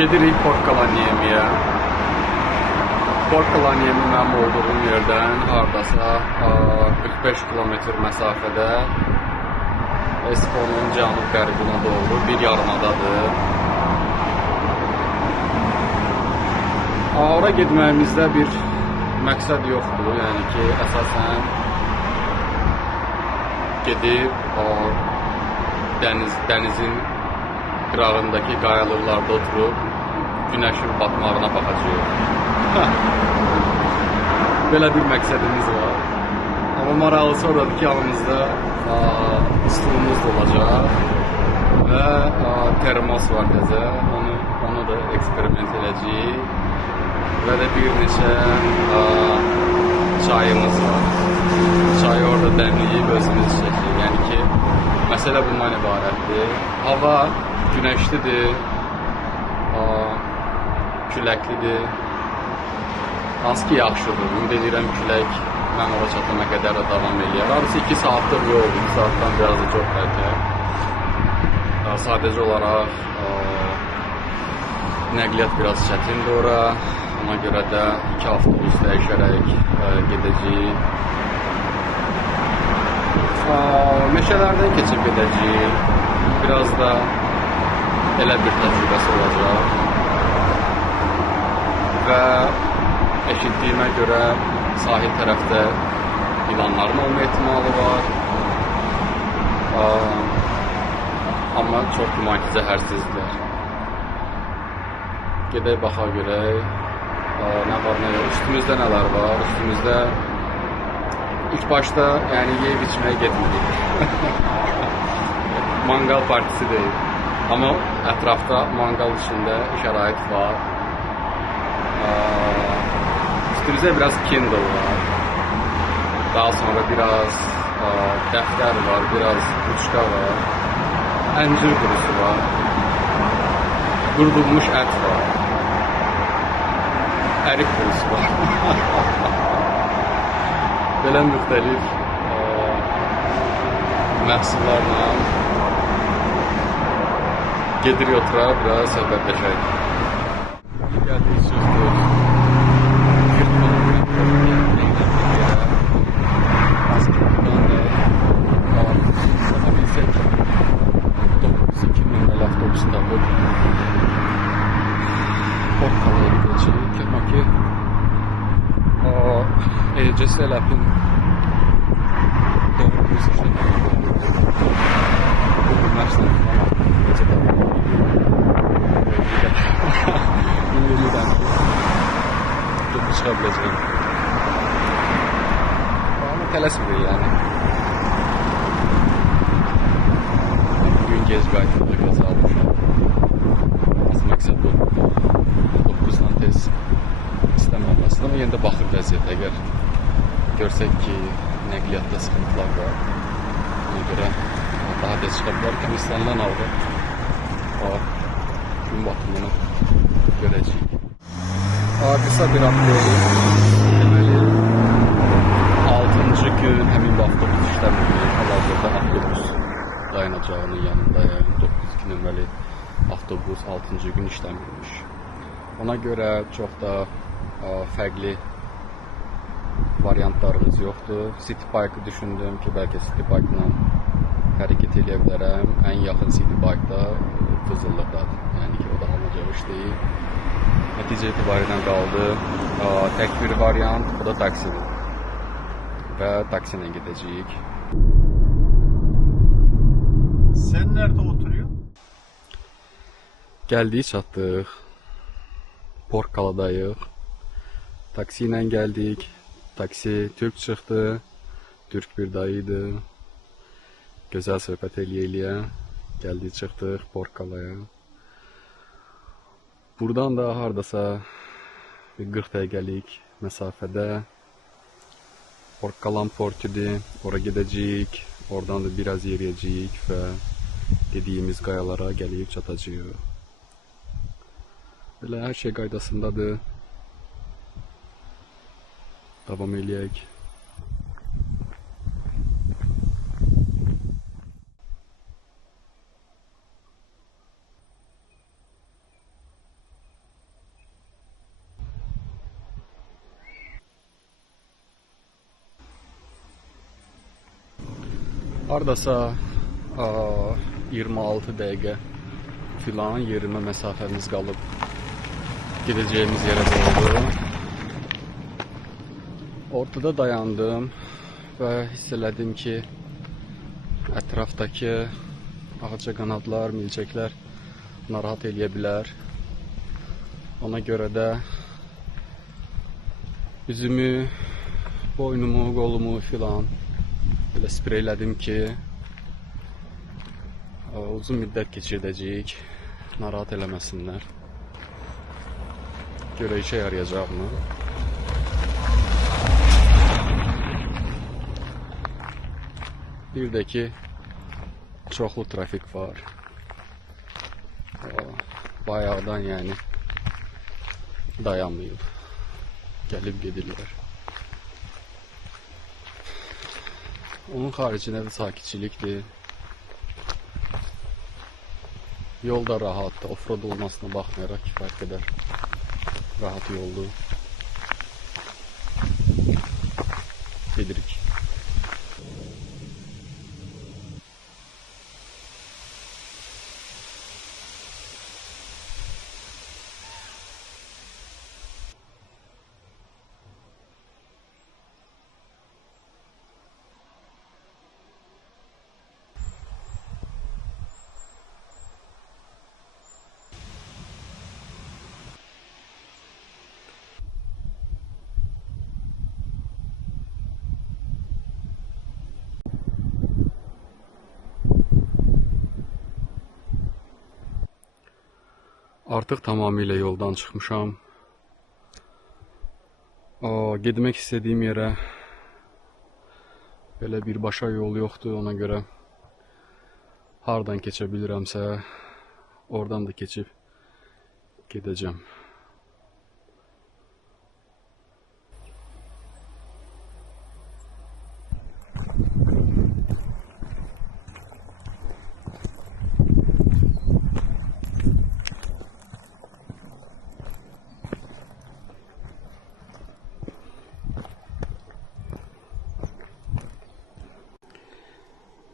Gedirik Portkalaniyemiyə. Portkalaniyemi mənim olduğum yerdən hardasa 45 kilometr məsafədə Esponun cənub-qərbinə doğru bir yarımadadır. Ora getməyimizdə bir məqsəd yoxdur. Yəni ki, əsasən gedib dənizin qırağındakı qayalıqlarda oturub günəşin batmağına baxacağıq. Belə bir məqsədimiz var. Amma maraqlısı odur ki, yanımızda stulumuz da olacaq və termos var təzə. Onu da eksperiment edəcəyik. Və də bir neçə çayımız var. Çayı orada dəmləyib özümüz içəcəyik. Yəni ki, məsələ bundan ibarətdir. Hava güneşlidir, küləklidir. Hansı ki, yaxşıdır. Ümid edirəm külək mən ora çatana qədər də davam edir. Arası 2 saatlıq yol, 2 saatdan biraz da çox bəlkə. Sadəcə olaraq nəqliyyat biraz çətindir ora. Ona görə də 2 avtobus dəyişərək gedəcəyik. Meşələrdən keçib gedəcəyik. Biraz da elə bir təcrübəsi olacaq. Və eşitdiyimə görə sahil tərəfdə ilanların olma ehtimalı var. Amma çox güman ki, zəhərsizdirlər. Gedək baxa görək. Nə var, nə yox. Üstümüzdə nələr var? Üstümüzdə ilk başda yəni yeyib içməyə getmirik. Mangal partisi deyil. Amma ətrafda mangal içində şərait var. Üstümüzdə biraz Kindle var. Daha sonra biraz dəftər var, biraz uçka var. Əncir qurusu var. Qurudulmuş ət var. Ərik qurusu var. Belə müxtəlif məhsullarla gedirik oturaq, biraz söhbətləşək. Gəldik, çıxdıq. Portkalaya gidəcəyik. Amma ki, Ceselep'in doğru bir seçeneği. Bu üniversitenin yeniden çok çıkabileceğim. Ama tələsmirik yani. Bugün gez belki kaza almışam. Nasıl məqsəd bu? 9'dan tez istəməməsin. Ama yine de baxır vəziyyət. Əgər görsək ki, nəqliyyatda sıxıntılar var. Ona görə daha tez çıxabilir. Komisyondan aldı. Gün batımını görəcəyik. Qısa bir update. Deməli, 6-cı gün həmin avtobus işləmir. Hal-hazırda avtobus dayanacağının yanındayım. 92 nömrəli avtobus 6-cı gün işləmirmiş. Ona görə çox da fərqli variantlarımız yoxdur. Citybike'ı düşündüm ki, bəlkə Citybike'la hərəkət edə bilərəm. Ən yaxın Citybike'da Qızıllıqdadır. Yəni ki, o da alınacaq iş deyil. Nəticə etibarıyla qaldı. Tək bir variant, o da taksidir. Və taksi ilə gedəcəyik. Sen nerede oturuyorsun? Gəldik, çatdıq. Portkaladayıq. Taksi ilə gəldik. Taksi Türk çıxdı. Türk bir dayıydı. Gözəl söhbət eləyə-eləyə gəldik, çıxdıq Portkalaya. Buradan da hardasa 40 dəqiqəlik məsafədə Portkalan portudur. Ora gedəcəyik. Oradan da biraz yeriyəcəyik və dediyimiz qayalara gəlib çatacağıq. Belə hər şey qaydasındadır. Davam eləyək. Hardasa 26 dəqiqə filan yerimə məsafəmiz qalıb. Gidəcəyimiz yerə doğru. Ortada dayandım və hiss elədim ki, ətrafdakı ağcaqanadlar, milçəklər narahat eləyə bilər. Ona görə də üzümü, boynumu, qolumu filan belə spreylədim ki, uzun müddət keçirdəcəyik, narahat eləməsinlər. Görə işə yarayacaqmı? Bir də ki, çoxlu trafik var. Bayaqdan yəni dayanmayıb. Gəlib gedirlər. Onun xaricində də sakitçilikdir. Yol da rahatdır. Offroad olmasına baxmayaraq kifayət qədər rahat yoldur. Gedirik. Artıq tamamilə yoldan çıxmışam. Getmək istədiyim yerə belə birbaşa yol yoxdur, ona görə hardan keçə bilirəmsə oradan da keçib gedəcəm.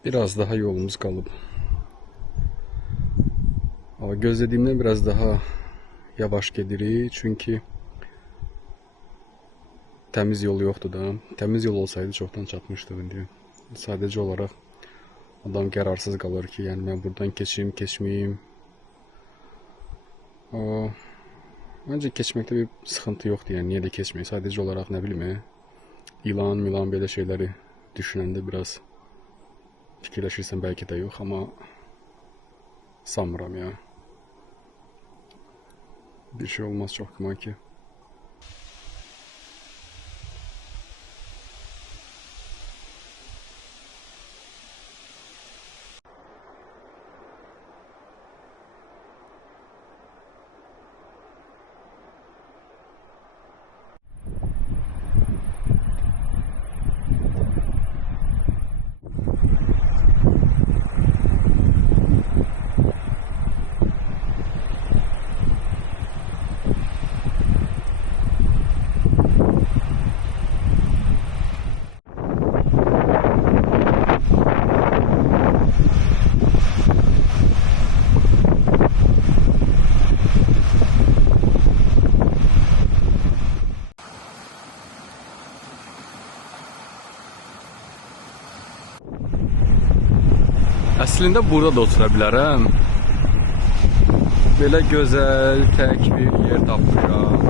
Biraz daha yolumuz qalıb. Gözlədiyimdən biraz daha yavaş gedirik, çünki təmiz yol yoxdur da. Təmiz yol olsaydı çoxdan çatmışdıq indi. Sadəcə olaraq adam qərarsız qalır ki, yəni mən buradan keçim, keçməyim. Məncə keçməkdə bir sıxıntı yoxdur, yəni niyə də keçməyim. Sadəcə olaraq nə bilim, ilan, milan belə şeyləri düşünəndə biraz fikirləşirsən, bəlkə də yox, amma sanmıram ya. Bir şey olmaz çox güman ki. Əslində burada da otura bilərəm. Belə gözəl, tək bir yer tapmışam.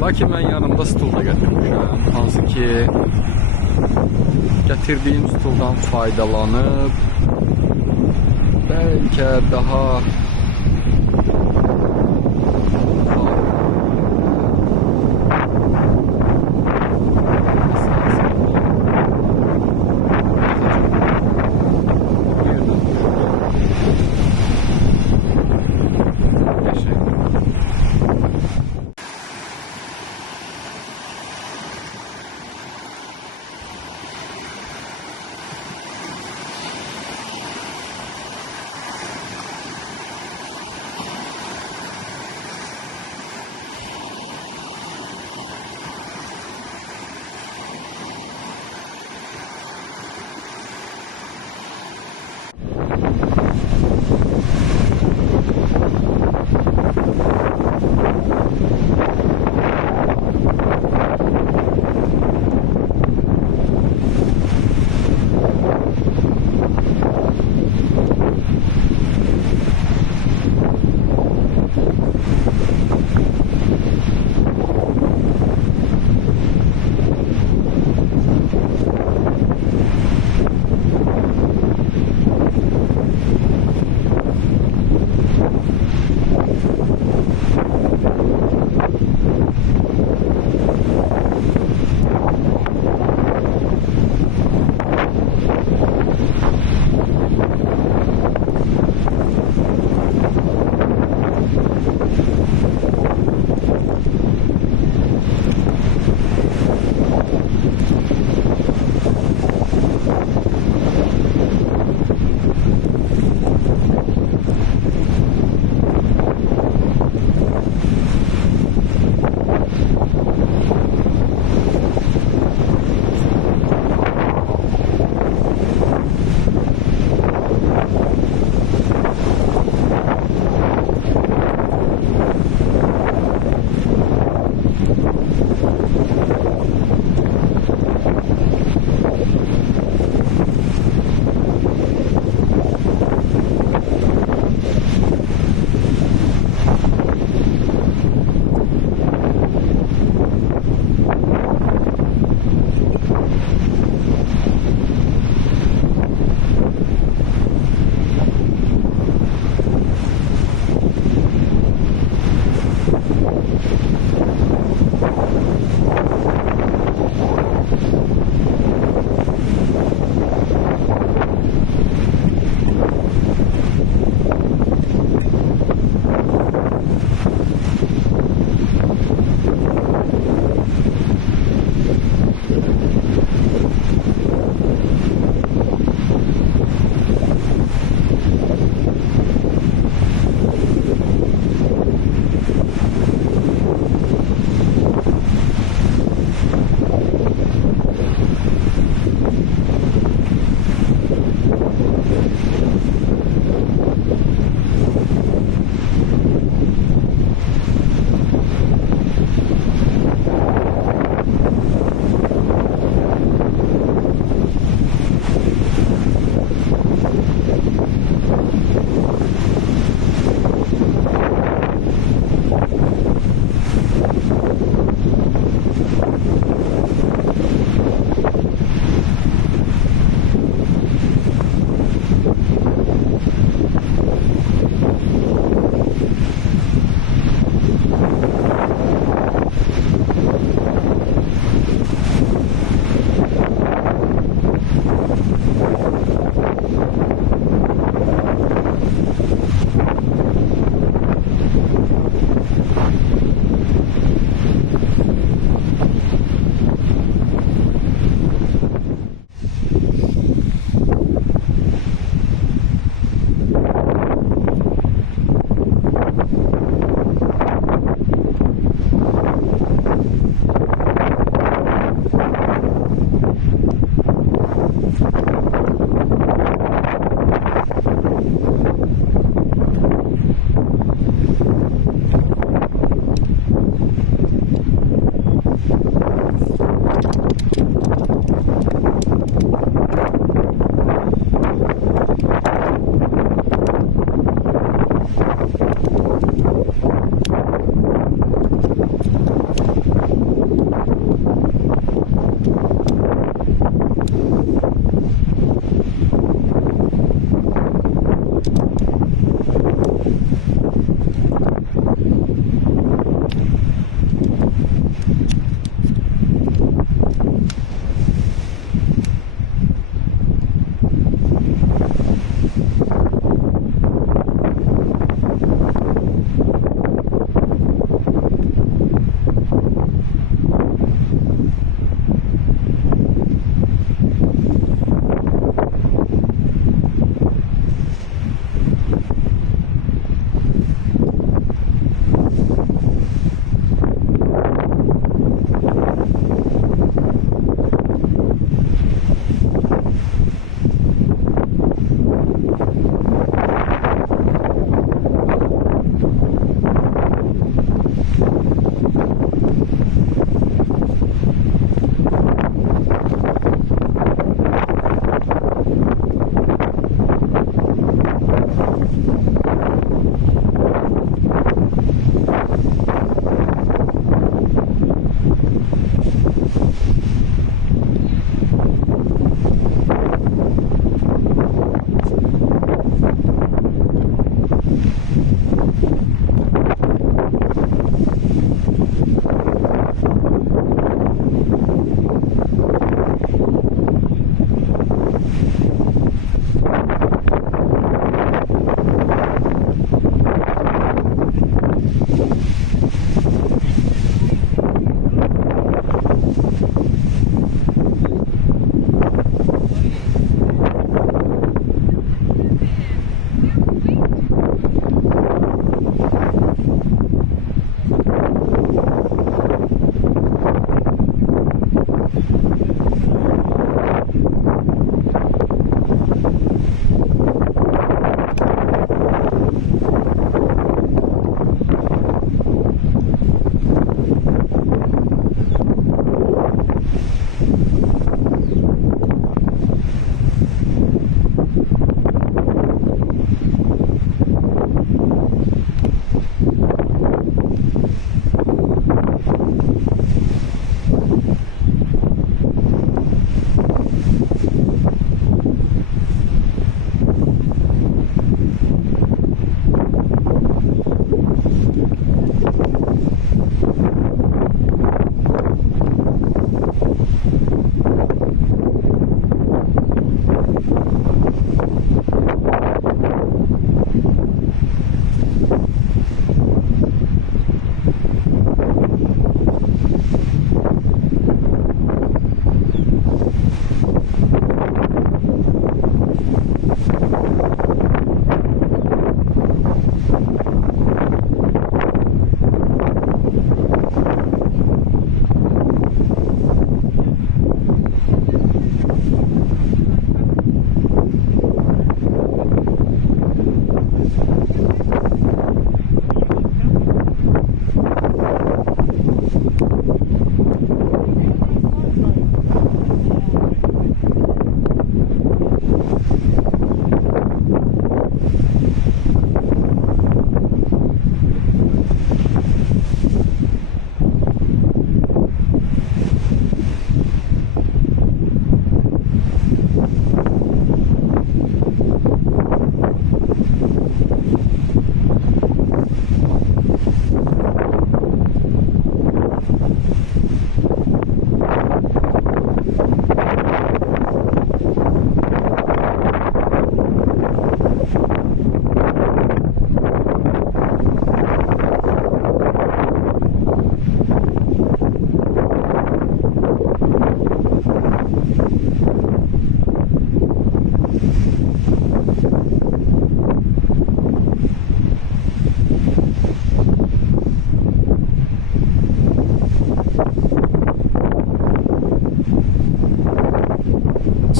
Lakin mən yanımda stul da gətirmişəm. Hansı ki, gətirdiyim stuldan faydalanıb bəlkə daha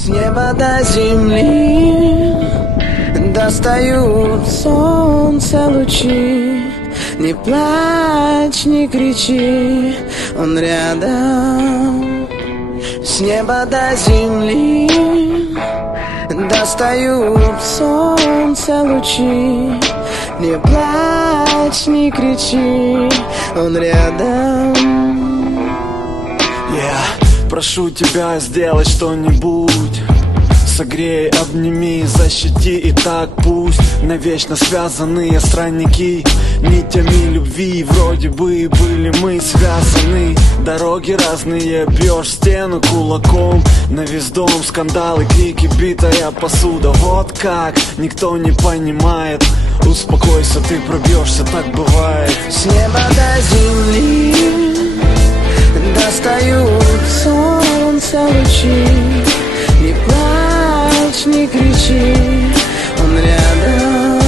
С неба до земли достают солнце лучи. Не плачь, не кричи, он рядом. С неба до земли достают солнце лучи. Не плачь, не кричи, он рядом. Прошу тебя сделать что-нибудь. Согрей, обними, защити, и так пусть навечно связанные странники нитями любви. Вроде бы были мы связаны. Дороги разные, бьешь стену кулаком. На весь дом скандалы, крики, битая посуда. Вот как, никто не понимает. Успокойся, ты пробьешься, так бывает. С неба до земли достают солнце лучи. Не плачь, не кричи, он рядом.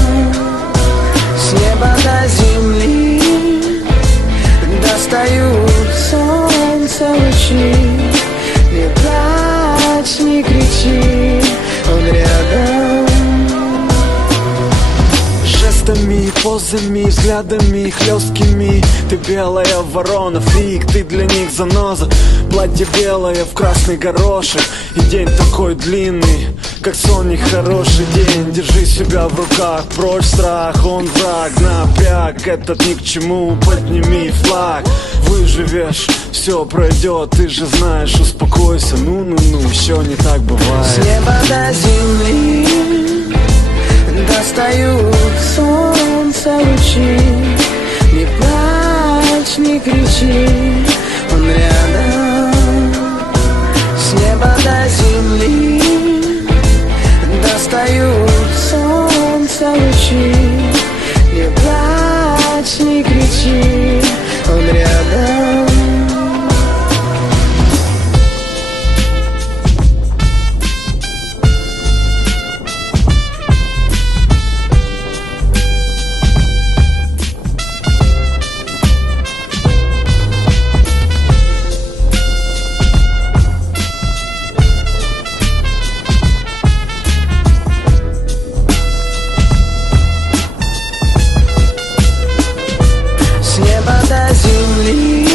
С неба до земли достают солнце лучи. Не плачь, не кричи, он рядом. Жестами позами, взглядами хлесткими. Ты белая ворона, фрик, ты для них заноза. Платье белое в красный горошек, и день такой длинный, как сон, не хороший день. Держи себя в руках, прочь страх, он враг. Напряг, этот ни к чему, подними флаг. Выживешь, все пройдет, ты же знаешь, успокойся. Ну-ну-ну, еще не так бывает. С неба до земли достают солнце лучи. Не плачь, не кричи, он рядом. С неба до земли достают солнце лучи. Не плачь, не кричи, он рядом. С неба до земли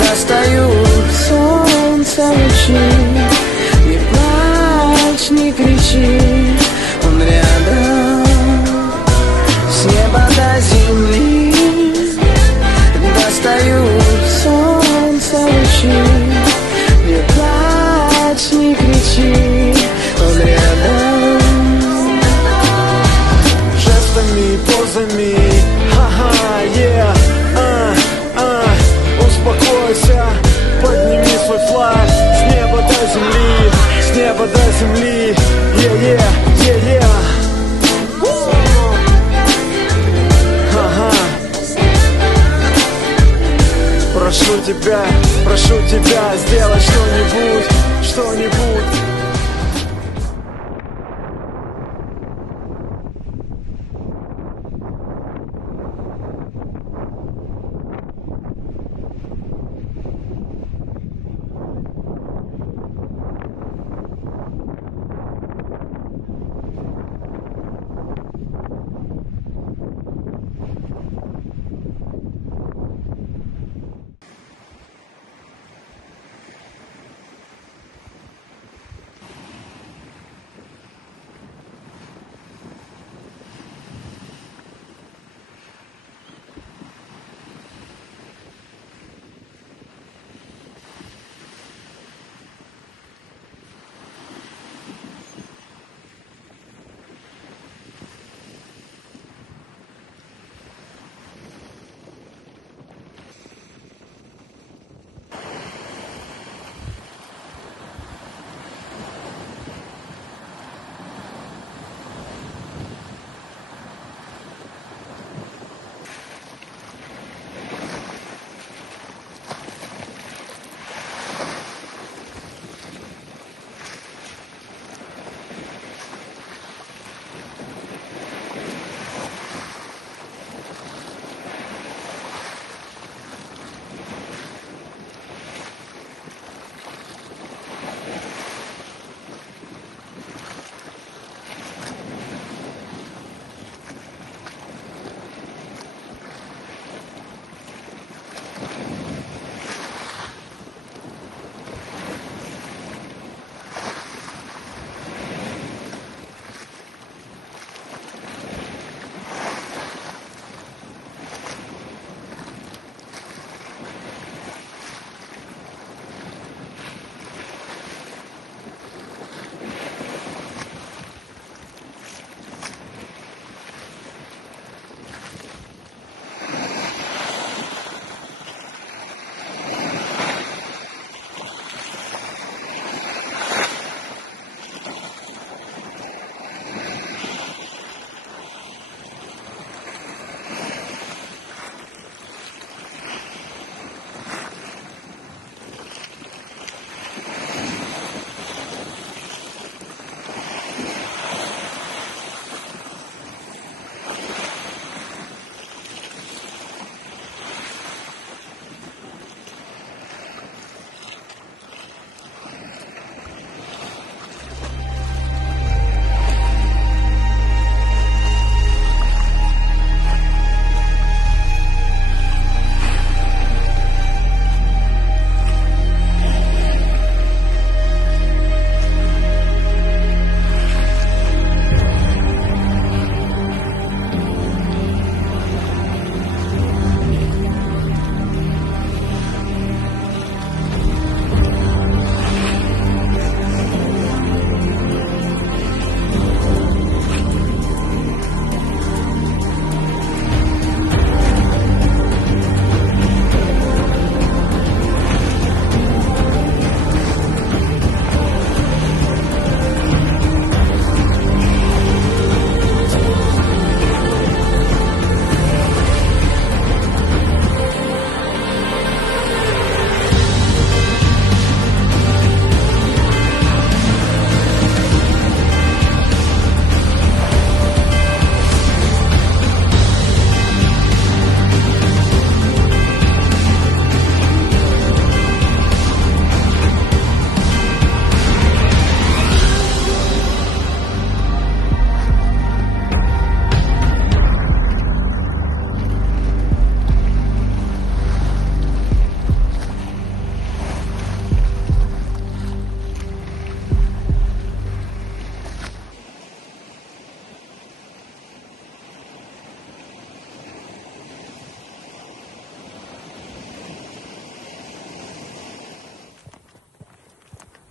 достают солнце лучи. Не плачь, не кричи, он рядом. С неба до земли достают солнце лучи. Не плачь, не кричи, он рядом. Жестами, позами, ха-ха, yeah, успокойся, подними свой флаг. С неба до земли, с неба до земли, yeah, yeah, yeah, yeah. Ага. Прошу тебя, сделай что-нибудь, что-нибудь.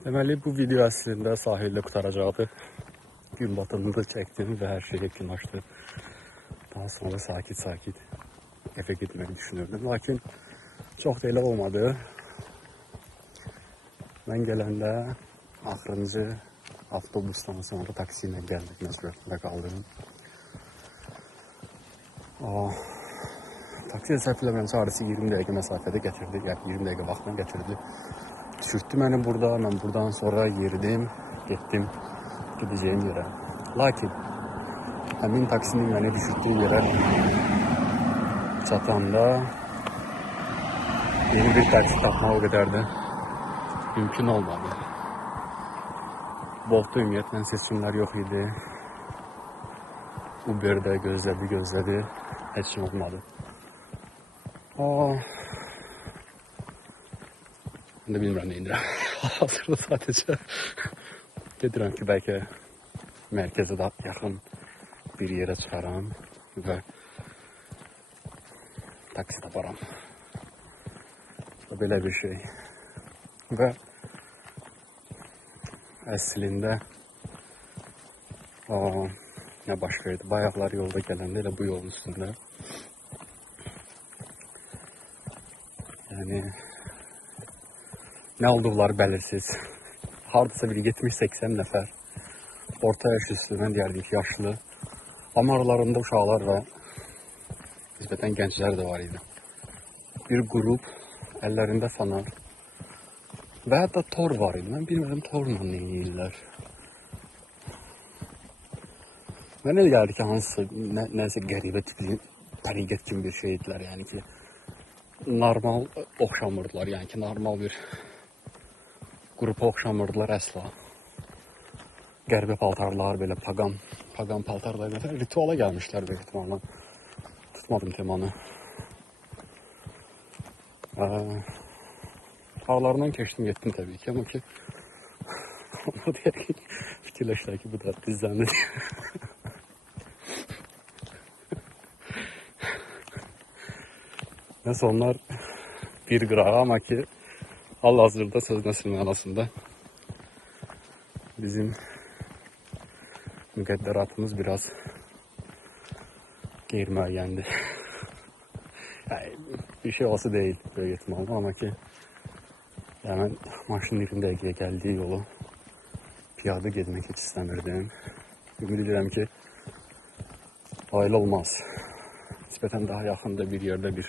Deməli bu video əslində sahildə qutaracaqdı. Gün batımını da çəkdim və hər şey yekunlaşdı. Daha sonra sakit evə getməyi düşünürdüm. Lakin çox da elə olmadı. Mən gələndə axırıncı avtobusdan sonra taksi ilə gəldik, məcburiyyətində qaldım. Taksi hesablamayınca hardasa 20 dəqiqə məsafədə gətirdi, yəni 20 dəqiqə vaxtla gətirdi. Düşürtdü məni burada, mən buradan sonra yeridim, getdim gideceğim yerə. Lakin həmin taksinin məni düşürtdüyü yerə çatanda yeni bir taksi tapmaq o qədər də mümkün olmadı. Boltda ümumiyyətlə seçimlər yox idi. Uber'də gözlədi, heç kim olmadı. Ben de bilmirəm nə indirəm. Hazırda sadəcə gedirəm ki, bəlkə mərkəzə daha yaxın bir yerə çıxaram və taksi taparam. Belə bir şey. Və əslində nə baş verdi? Bayaqlar yolda gələndə elə bu yolun üstündə. Yəni nə olduqları bəlirsiz. Hardasa bir 70-80 nəfər orta yaş üstü, mən deyərdim ki, yaşlı. Amma aralarında uşaqlar və nisbətən gənclər də var idi. Bir qrup, əllərində fanar və hətta tor var idi. Mən bilmirəm torla nə edirlər. Mən elə gəldi ki, hansısa nəsə qəribə tipli təriqət kimi bir şey idilər. Yəni ki, normal oxşamırdılar. Yəni ki, normal bir qrupa oxşamırdılar əsla. Qəribə paltarlar, belə pagan paltarlar. Rituala gəlmişlər böyük ehtimalla. Tutmadım temanı. Ağlarından keçdim, getdim təbii ki. Amma ki, onlar deyək ki, fikirləşlər ki, bu da düzləndi. Nəsə onlar bir qırağı, amma ki, hal-hazırda söz nəsil mənasında bizim müqəddəratımız biraz qeyri-müəyyəndir. Yəni, bir şey olası deyil böyük ehtimalle, amma ki, mən maşının 20 dəqiqəyə gəldiyi yolu piyada getmək heç istəmirdim. Ümid edirəm ki, ailə olmaz. Nisbətən daha yaxında bir yerdə bir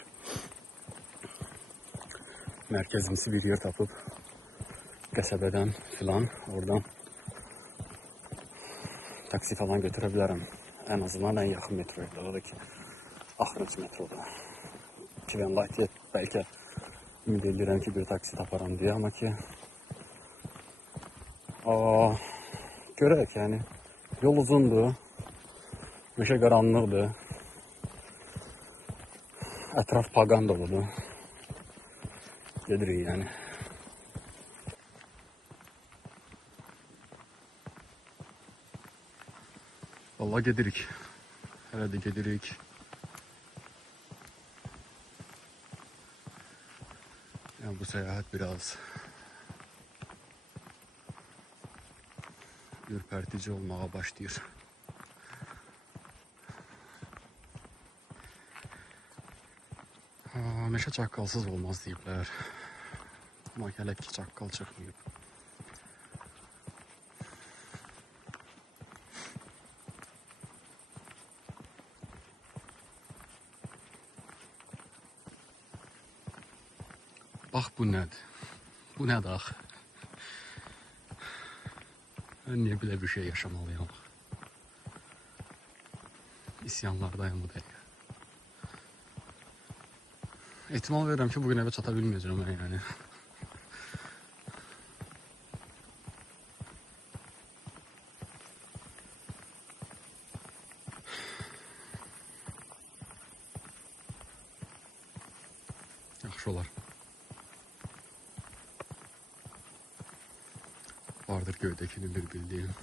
mərkəzimsi bir yer tapıb qəsəbədən filan oradan taksi falan götürə bilərəm. Ən azından ən yaxın metro yerdə. O da ki, axırıncı metroda. Kiven Light'e bəlkə ümid edirəm ki, bir taksi taparam deyə, amma ki görək, yəni yol uzundur, meşə qaranlıqdır, ətraf pagan doludur. Gedirik yəni. Vallahi gedirik. Hələ də gedirik. Yəni bu səyahət biraz ürpərtici olmağa başlayır. Meşə çaqqalsız olmaz deyiblər. Amma hələ ki çaqqal çıxmayıb. Bax bu nədir? Bu nədir axı? Mən niyə belə bir şey yaşamalıyam? İsyanlardayım bu dəqiqə. Ehtimal verirəm ki, bugün evə çata bilməyəcəm mən yəni. Yaxşı olar. Vardır göydəkinin bir bildiğim.